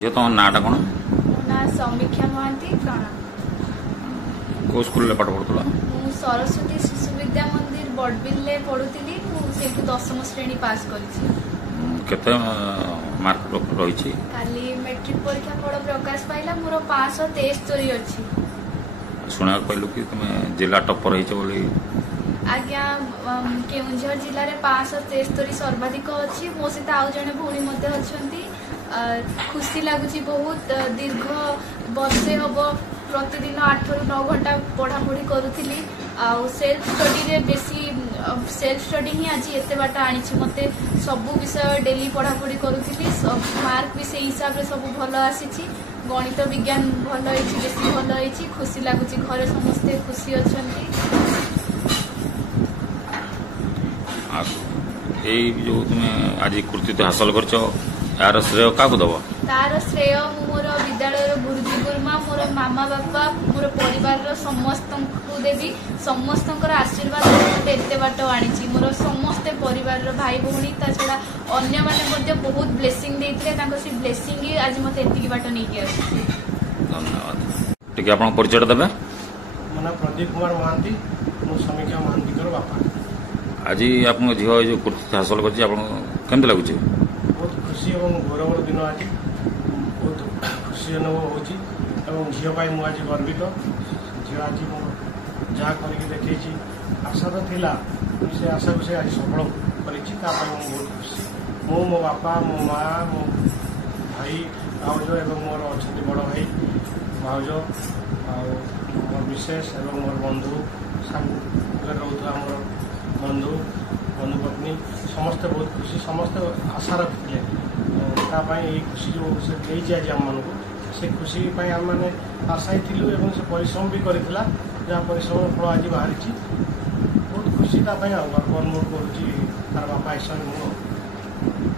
ये तुम नाटा कौन मो ना समीक्षा महांती प्रणा को स्कूल पाठ पढ़ुला मु सरस्वती शिशु विद्या मंदिर बड़बिल पढ़ुली मुझे 10वीं श्रेणी पास करी केते मार्क रही काली मैट्रिक परीक्षा फल प्रकाश पाइला मोर 573 अच्छी शुणा कहलु कि तुम जिला टपर बोली आज्ञा केउझर जिले में 573 सर्वाधिक अच्छी मो सहित आउ जड़े भौणी अच्छा खुशी लगुच बहुत दीर्घ वर्षे हम प्रतिदिन 8 ରୁ 9 घंटा पढ़ापढ़ी करूली सेल्फ स्टडी बेसी सेल्फ स्टडी ही आज एत बाट आनी मत सबू विषय डेली पढ़ापढ़ी करूली मार्क भी से हिसाब से सब भल आसी गणित विज्ञान भल बेसी भल खुशी लगुच घरे समस्ते खुशी अच्छा जो तुम आज कृतित्व हासिल कर यार श्रेय क्या दब तार श्रेय मोर विद्यालय गुरुजी गुरुमा मोर मामा बापा मोर परिवार समस्त को देवी समस्त आशीर्वाद मत एत बाट आनी मोर समस्ते परिवार भाई भौणी ता छड़ा अन्य माने बहुत ब्लेसिंग देते से ब्लेसिंग ही आज मत एति बाट नहीं आसी धन्यवाद ठीक आप परिचय देवे मो ना प्रदीप कुमार महांती मो समीक्षा महांती बापा आज आप झील जो कृतित्व हासिल कर लगुच बहुत खुशी और गौरवर दिन आज बहुत खुशी अनुभव हो झील मुझे गर्वित झील आज जहाँ करके देखी आशा तो थिला से आशा को से आज सफल कर बहुत खुशी मो बापा मो माँ मो भाई भाउज एवं मोर अच्छा बड़ भाई भाउज मोर मिसेस एवं मोर बंधु सागर रोता मोर बंधु बंधु पत्नी समस्ते बहुत खुशी समस्ते आशा रखते ये खुशी जो से आज आम मानक से खुशी आम मैंने आशा ही थी से परिश्रम भी करता जहाँ परिश्रम फल आज बाहरी बहुत खुशी गर्व अनुभव करुँच तार बापा हिसाब से